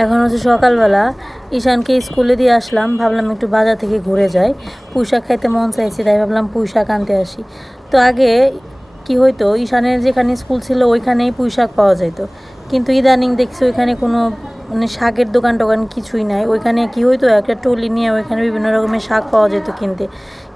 এখন হচ্ছে সকালবেলা ঈশানকে স্কুলে দিয়ে আসলাম, ভাবলাম একটু বাজার থেকে ঘুরে যাই। পুঁশাক খাইতে মন চাইছে, তাই ভাবলাম পুঁশাক আনতে আসি। তো আগে কি হইতো, ঈশানের যেখানে স্কুল ছিল, ওইখানেই পুঁশাক পাওয়া যেত কিন্তু ইদানিং দেখছি ওইখানে কোনো মানে শাকের দোকান টোকান কিছুই নাই। ওইখানে কি হইতো, একটা টলি নিয়ে ওইখানে বিভিন্ন রকমের শাক পাওয়া যেত কিনতে।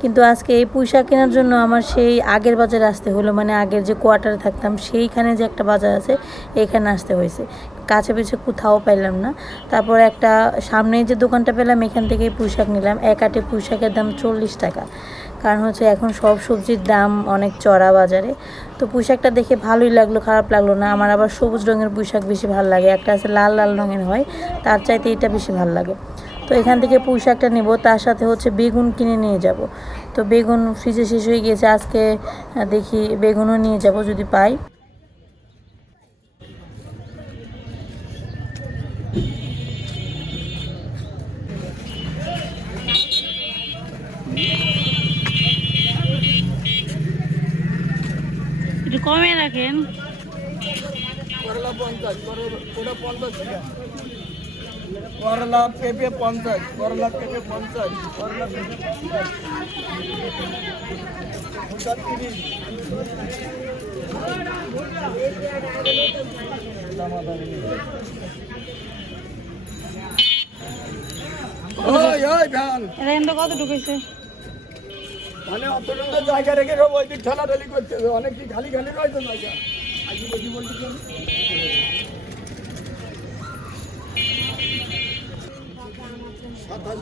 কিন্তু আজকে এই পুঁই শাক কেনার জন্য আমার সেই আগের বাজারে আসতে হলো মানে আগের যে কোয়ার্টারে থাকতাম, সেইখানে যে একটা বাজার আছে এখানে আসতে হয়েছে। কাছে পিছে কোথাও পাইলাম না। তারপর একটা সামনে যে দোকানটা পেলাম, এখান থেকেই পুঁই শাক নিলাম। এক আটে পুঁই শাকের দাম চল্লিশ টাকা। কারণ হচ্ছে এখন সব সবজির দাম অনেক চড়া বাজারে। তো পোশাকটা দেখে ভালোই লাগল, খারাপ লাগল না। আমার আবার সবুজ রঙের পোশাক বেশি ভালো লাগে। একটা আছে লাল লাল রঙের হয়, তার চাইতে এটা বেশি ভালো লাগে। তো এখান থেকে পোশাকটা নেব, তার সাথে হচ্ছে বেগুন কিনে নিয়ে যাব। তো বেগুন ফ্রিজে শেষ হয়ে গিয়েছে, আজকে দেখি বেগুনও নিয়ে যাব যদি পাই। কমে রাখেন। করলা পেঁপে পঞ্চাশ করলা পেঁপে পঞ্চাশ করলা পেঁপে কত ঢুকেছে মানে অতটা জায়গা রেখে সব ওই দিক ঠেলাঠেলি করতে অনেক কি খালি খালি রয়েছে জায়গা আজকে বেশি বলতেছেন সাতাশ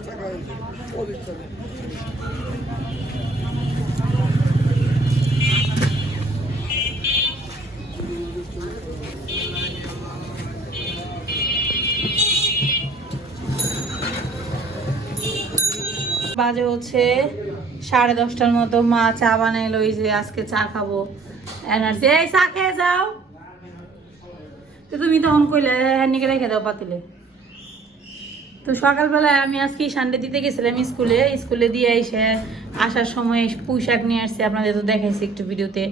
বাজে হচ্ছে সাড়ে দশটার মতো মা চা বানাইলো, এই যে আজকে চা খাব। এনার্জি এই চা খেয়ে যাও। তো তুমি তখন কইলে হ্যান্ডিকে রেখে দাও পাতিলে। তো সকালবেলায় আমি আজকে সানডে দিতে গেছিলাম স্কুলে। স্কুলে দিয়ে এসে আসার সময় পুঁই শাক নিয়ে আসছি। আপনাদের তো দেখাইছি একটু ভিডিওতে।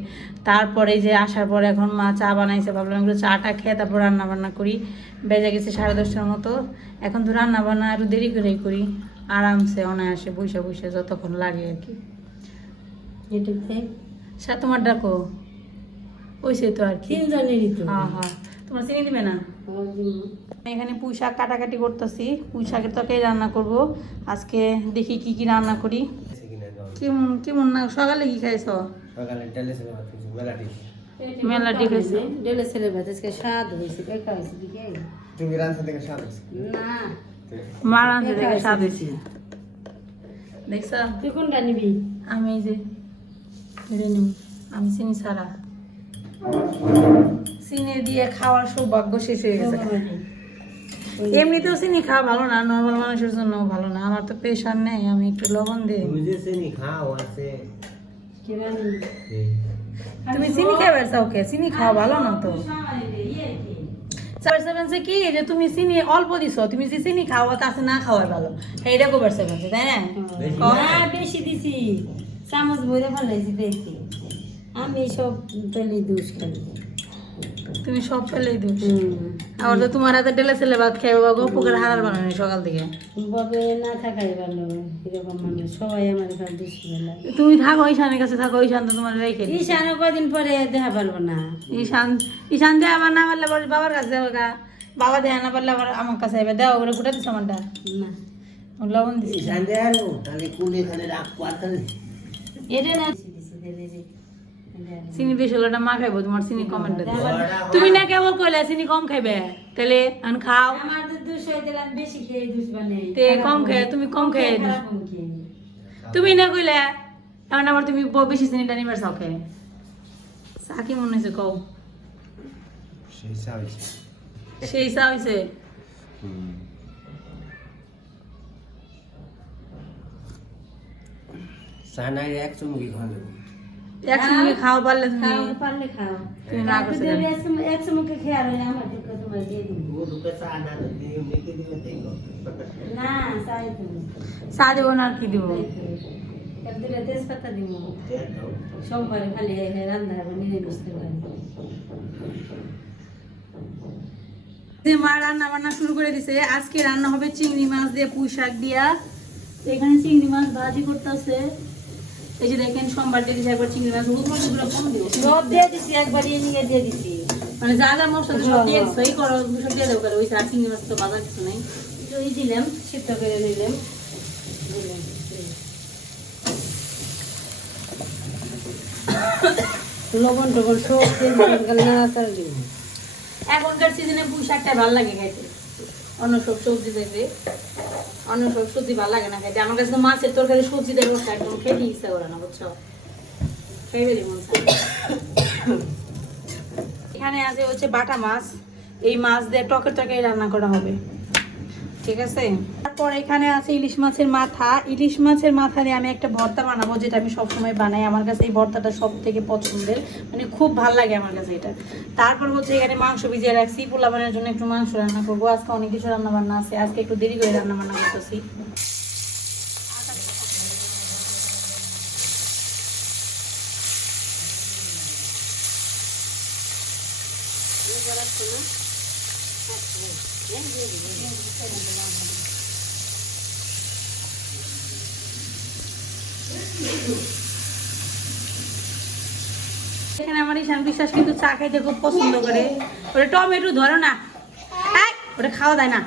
তারপরে যে আসার পর এখন মা চা বানাইছে, ভাবলাম একটু চাটা খেয়ে তারপর রান্না বান্না করি। বেজে গেছে সাড়ে দশটার মতো। এখন তো রান্না বান্না একটু দেরি করেই করি। আরামসে অনায়াসে বসে বসে যতক্ষণ লাগে আর কি। সা তোমার ডাকো। ওইসে তো আর কি। তিনজনেরই তো। হ্যাঁ হ্যাঁ। তোমার চিনি দিবে না? এখানে পুঁই শাক কাটাকাটি করতেছি। পুঁই শাকের তরকারি রান্না করব। আজকে দেখি কি কি রান্না করি। কেমন কেমন না সকালে কি খাইছ? সকালে ডালে ছিল মেলাটি মেলাটি খাইছো ডেলে ছেলে ভাত আজকে স্বাদ হয়েছে বেকা হয়েছে দিকে তুমি রান্না থেকে স্বাদ হয়েছে না। মা রাঁধতে দেখে স্বাদ দেখছ? তুই কোনটা নিবি? আমি এই যে এটা নিব। আমি চিনি ছাড়া। চিনি দিয়ে খাওয়ার সৌভাগ্য শেষ হয়ে গেছে। এমনিতেও চিনি খাওয়া ভালো না নর্মাল মানুষের জন্য ভালো না। আমার তো প্রেশার নেই আমি একটু লবণ দিই। তুমি চিনি খাও আছে। তুমি চিনি ওকে? চিনি খাওয়া ভালো না তো? সেভেন সেভেন কি যে তুমি চিনি অল্প দিছো তুমি যে চিনি খাও তাতে না খাওয়ার ভালো। এইটা কোবার সেভেন তাই না? হ্যাঁ বেশি দিছি। চামচ ভরে ফেলাইছি দেখি আমি সব পেলি দুষ খালি তুমি সব ফেলেই হুম। আবার তো তোমার হাতে ডেলে ছেলে ভাত খাই বাবা গো পোকের হারার বানানি সকাল থেকে। ববে না থাকাই ভালো এরকম মানুষ। সবাই আমার ঘর দুষ বেলা তুমি থাকো ঈশানের কাছে থাকো ঈশান তো তোমার রেখে দিই ঈশানও কদিন পরে দেখা পারব না। ঈশান ঈশান দিয়ে আমার না পারলে আবার বাবার কাছে যাবে গা। বাবা দেয় না পারলে আবার আমার কাছে যাবে দেওয়া করে গোটা দিস আমারটা। না। লবণ দিছি। জানতে আনো তাহলে কুলি খালি রাখব আর এটা না। চিনি বেশি হলে মা খাইবো তোমার চিনি কমেন্ট তুমি না কেবল কইলে চিনি কম খাইবে তাহলে আন খাও। আমার তো দুষ দিলাম বেশি খেয়ে দুষ বানে তে কম খেয়ে তুমি কম খেয়ে। তুমি না কইলে এখন আবার তুমি বেশি চিনিটা নিবার চাও খেয়ে চা কি মনে হয়েছে কও? সেই চা হয়েছে সেই চা হয়েছে চা নাই এক চুমুকি খাওয়া দেবো একসঙ্গে খাও পারলে তুমি। খাও পারলে খাও। তুমি না করছ কেন? একশো মুখে আমার দুঃখ তোমার দিয়ে দিবি। ও দুটো চা না দিয়ে মেখে দিবে তাই না চাই তুমি চা দেবো না কি দেবো? এক দুটো তেজপাতা দিব। সোমবারে খালি রান্না হবে যে মা রান্না বান্না শুরু করে দিছে আজকে রান্না হবে চিংড়ি মাছ দিয়ে পুঁই শাক দিয়া। এখানে চিংড়ি মাছ ভাজি করতেছে এই যে দেখেন সোমবার দিয়ে দিছে একবার চিংড়ি মাছ। কম দিও সব দিয়ে দিছি একবার নিয়ে দিয়ে দিছি। মানে যা যা মশলা সব দিয়ে দিছো এই করো সব দিয়ে করে ওই আর চিংড়ি মাছ তো বাজার কিছু নেই। দিলাম সিদ্ধ করে দিলাম। লবণ টবণ সব দিয়ে দিলাম নাড়াচাড়া দিব। এখনকার সিজনে পুঁই শাকটা ভালো লাগে খাইতে অন্য সব সবজি দেখবে। অন্য সব সবজি ভালো লাগে না খাইতে। আমার কাছে তো মাছের তরকারি সবজি দেখব একদম খেতে ইচ্ছা করে না, বুঝছ? খেয়ে মন এখানে আছে হচ্ছে বাটা মাছ। এই মাছ দিয়ে টকের তরকারি রান্না করা হবে। ঠিক আছে? তারপর এখানে আছে ইলিশ মাছের মাথা। ইলিশ মাছের মাথা দিয়ে আমি একটা ভর্তা বানাবো যেটা আমি সবসময় বানাই। আমার কাছে এই ভর্তাটা সব থেকে পছন্দের। মানে খুব ভালো লাগে আমার কাছে এটা। তারপর হচ্ছে এখানে মাংস ভিজিয়ে রাখছি। পোলাবানের জন্য একটু মাংস রান্না করব। আজকে অনেক কিছু রান্না বান্না আছে। আজকে একটু দেরি করে রান্না বান্না করতেছি এখানে আমার ঈশান বিশ্বাস কিন্তু চা খাইতে খুব পছন্দ করে। ওটা টমেটো ধরো না। ওটা খাওয়া যায় না।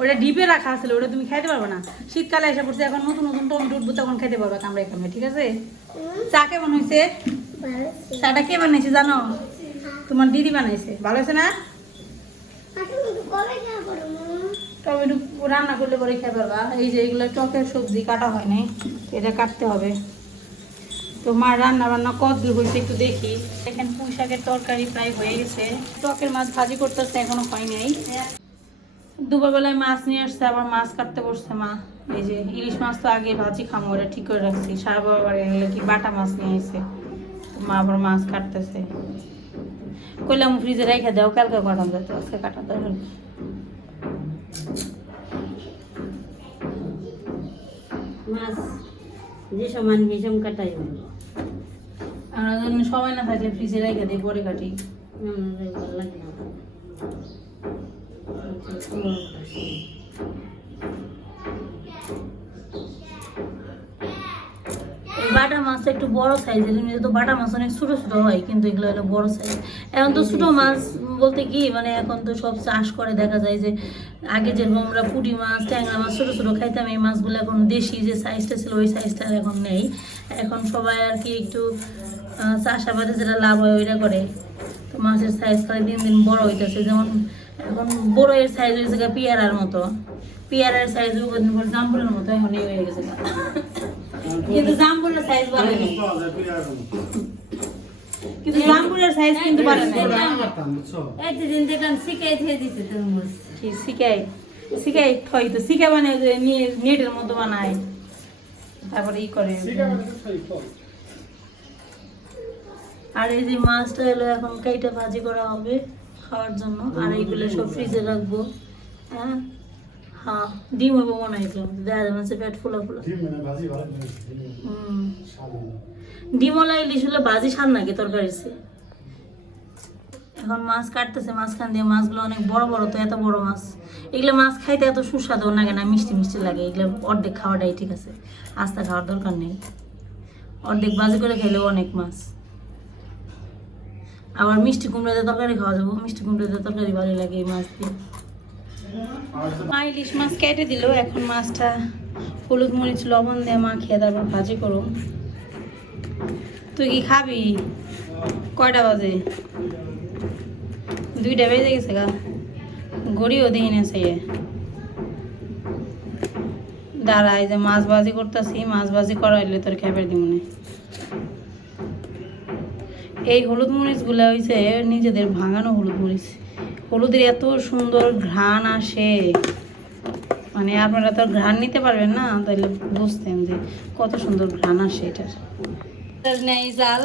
ওটা ডিপে রাখা আছে ওটা তুমি খাইতে পারবে না। শীতকালে এসে পড়ছে এখন নতুন নতুন টমেটো উঠবো তখন খাইতে পারবে আমরা এখানে ঠিক আছে? চা কেমন হয়েছে। চাটা কে বানাইছে জানো? তোমার দিদি বানাইছে। ভালো হয়েছে না? টমেটো রান্না করলে পরে খেতে পারবা এই যে এগুলো টকের সবজি কাটা হয় নাই, এটা কাটতে হবে। তো মার রান্না বান্না কত হয়েছে একটু দেখি। এখানে পুঁই শাকের তরকারি প্রায় হয়ে গেছে। টকের মাছ ভাজি করতেছে, এখনও হয় নাই। দুপুরবেলায় মাছ নিয়ে আসছে, আবার মাছ কাটতে বসছে মা। এই যে ইলিশ মাছ তো আগে ভাজি খামো ওটা ঠিক করে রাখছি। সারা বাবার এগুলো কি বাটা মাছ নিয়ে এসে, মা আবার মাছ কাটতেছে। কইলাম ফ্রিজে রেখে দাও কালকে কাটাম যেত আজকে কাটা দরকার নেই। মাছ যে সমান হিসেম কাটাই আমরা সময় না থাকলে ফ্রিজে রেখে দিই পরে কাটি। ভালো লাগে না। বাটা মাছ একটু বড় সাইজের এমনি তো বাটা মাছ অনেক ছোট ছোট হয়, কিন্তু এগুলো হলো বড় সাইজ এখন তো ছোট মাছ বলতে কি মানে এখন তো সব চাষ করে, দেখা যায় যে আগে যেরকম আমরা পুঁটি মাছ, ট্যাংরা মাছ ছোট ছোট খাইতাম, এই মাছগুলো এখন দেশি যে সাইজটা ছিল, ওই সাইজটা এখন নেই। এখন সবাই আর কি একটু চাষাবাদে যেটা লাভ হয়, ওইটা করে। তো মাছের সাইজ খালি দিন দিন বড় হইতেছে। যেমন এখন বড়ের সাইজ হয়েছে পেয়ারার মতো। পেয়ারার সাইজ জাম্বুরের মতো এখন হয়ে গেছে। কিন্তু জাম্বুরের সাইজ বাড়ে নাই। কিন্তু সাইজ কিন্তু বাড়ে নাই। এতদিন দেখলাম শিখাই দিয়ে দিতে কি শিখাই শিখাই থই তো শিখা মানে নেটের মতো বানায়। তারপরে ই করে। আর এই যে মাছটা এলো এখন কাইটা ভাজি করা হবে খাওয়ার জন্য। আর এইগুলো সব ফ্রিজে রাখব। হ্যাঁ? হ্যাঁ ডিম হব মনে হয় দেখা যাবে না পেট ফুলা ফুলা। হুম। ডিমওয়ালা ইলিশ হলে ভাজি স্বাদ নাকি তরকারির চেয়ে। এখন মাছ কাটতেছে মাঝখান দিয়ে মাছগুলো অনেক বড় বড় তো এত বড় মাছ। এগুলো মাছ খাইতে এত সুস্বাদু লাগে না মিষ্টি মিষ্টি লাগে এগুলো অর্ধেক খাওয়াটাই ঠিক আছে আস্তে খাওয়ার দরকার নেই। অর্ধেক বাজি করে খেলেও অনেক মাছ। আবার মিষ্টি কুমড়া দিয়ে তরকারি খাওয়া যাব মিষ্টি কুমড়া দিয়ে তরকারি ভালো লাগে এই মাছ দিয়ে। মা ইলিশ মাছ কেটে দিল, এখন মাছটা হলুদ মরিচ, লবণ দিয়ে মা খেয়ে তারপর ভাজি করো তুই কি খাবি? কয়টা বাজে? দুইটা বেজে গেছে গা। গড়িও দেখি না সে। দাঁড়াই যে মাছ বাজি করতেছি, মাছ বাজি করাইলে তোর খেপের দিমনে। এই হলুদ মরিচগুলো হয়েছে নিজেদের ভাঙানো হলুদ মরিচ। হলুদের এত সুন্দর ঘ্রাণ আসে। মানে আপনারা তো ঘ্রাণ নিতে পারবেন না তাহলে বুঝতেন যে কত সুন্দর ঘ্রাণ আসে এটার। নেই জাল,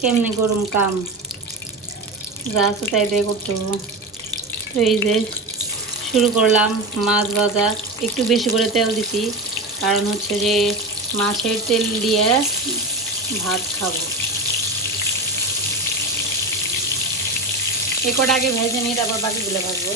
কেমনে গরম কাম। যা আছে তাই দিয়ে করতে তো এই যে শুরু করলাম মাছ ভাজা। একটু বেশি করে তেল দিছি, কারণ হচ্ছে যে মাছের তেল দিয়ে ভাত খাব। এই কটা আগে ভেজে নিয়ে তারপর বাকিগুলো ভাজবো।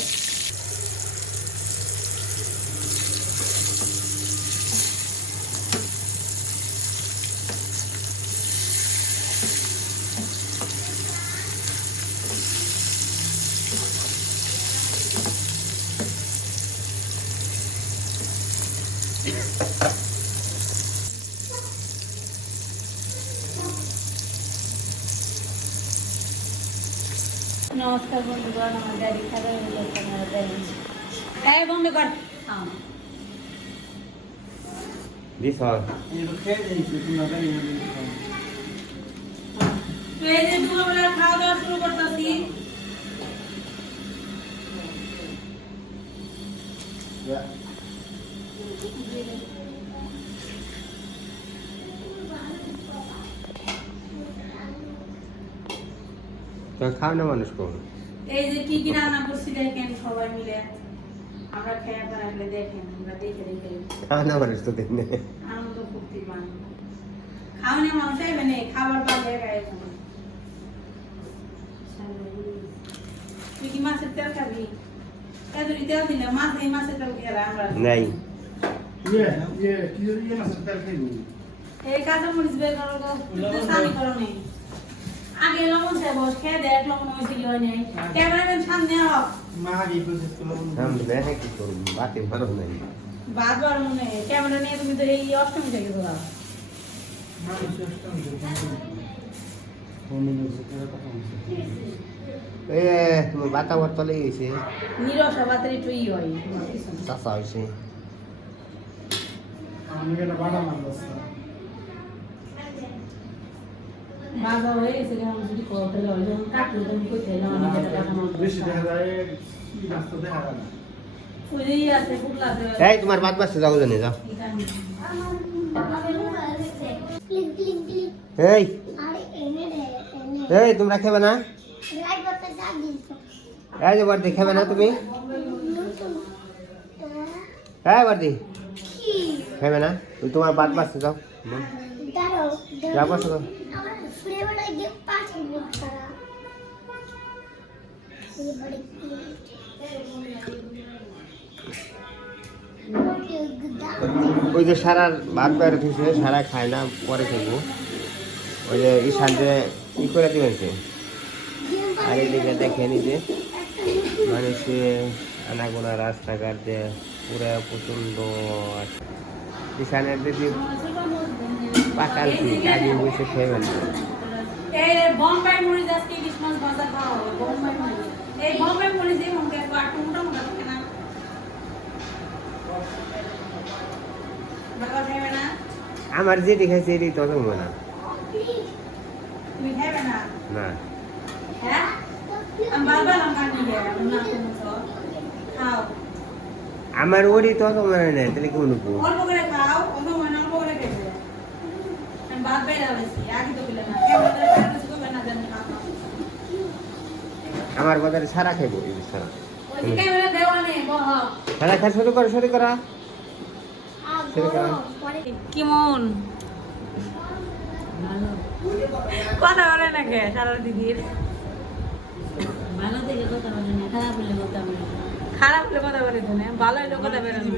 নমস্কার বন্ধুগণ আমার গাড়ি খাবার হলো আপনারা দেখেন এই বন্ধ কর হ্যাঁ দিস হয় তো এই যে দুপুরবেলা খাওয়া দাওয়া শুরু করতেছি তো খাও না মানুষ কম। এই যে কি কি রান্না করছি দেখেন সবাই মিলে। আমরা খেয়ে বানালে দেখেন আমরা দেখে দেখে। খাও না মানুষ তো দিন আনন্দ ফুর্তি পান। খাওয়ানি মানুষ আইবে না খাবার পাবে গায়ে তুই কি মাছের তেল খাবি? এতরি তেল দিলে মাছ এই মাছের তেল খেলা আমরা। নাই। এই কাঁচা মরিচ বের করো গো তুই করো নেই। আগে লবণ সে বস খেয়ে দেখ লবণ হয়েছিল হয় নাই। ক্যামেরাম্যান সামনে আও। আমি দেখে কি করব? বাতি ভালো নাই। বাদ বার মনে ক্যামেরা নিয়ে তুমি তো এই অষ্টমী থেকে ধরা এ তোমার তলে গেছে। নিরসা বাতের একটু ই হয়। হয়ে হয় তুমি এই, তোমার বাদ বাসতে যাব জানি, যাও। এই। এই, তোমরা খেবে না? এই যে বর্দি, খেবে না তুমি? এই বর্দি, খেবে না? তুই তোমার বাদ বাসতে যাও। যা পাঁচ মিনিট ছাড়া ওই যে সারা ভাত বেড়ে থুইছে সারা খায় না, পরে খেবো ওই যে ঈশান যে ই করে সে আর এদিকে দেখে নিজে মানে সে আনাগোনা রাস্তাঘাট যে পুরো প্রচণ্ড ঈশানের যদি পাকাল ঠিক আগে বসে না। এই বোম্বাই মরিচ আজকে ইলিশ মাছ খাওয়া হবে বোম্বাই মরিচ। এই বোম্বাই মরিচ এই মনকে একটু আটু মোটা মোটা থাকে না? বাবা খাবে না? আমার যেটি খাইছে এটি তত মনে না। তুমি খাবে না? না। হ্যাঁ? আমি বারবার লঙ্কা নিয়ে না খাও। আমার ওরই তত মনে নেই তাহলে কেমন অল্প করে খাও অন্য মনে অল্প করে খেতে আমি বাদ বাইরে আলেছি আগে তো বলে না আমার বাজারে সারা খাইবো এই সারা। সারা খাই শুরু করো শুরু করা। শুরু করা। কেমন কথা বলে না কে? সারা দিদির। ভালো থেকে কথা বলে না খারাপ হলে কথা বলে খারাপ হলে কথা বলে না। ভালো হলে কথা বেরোনো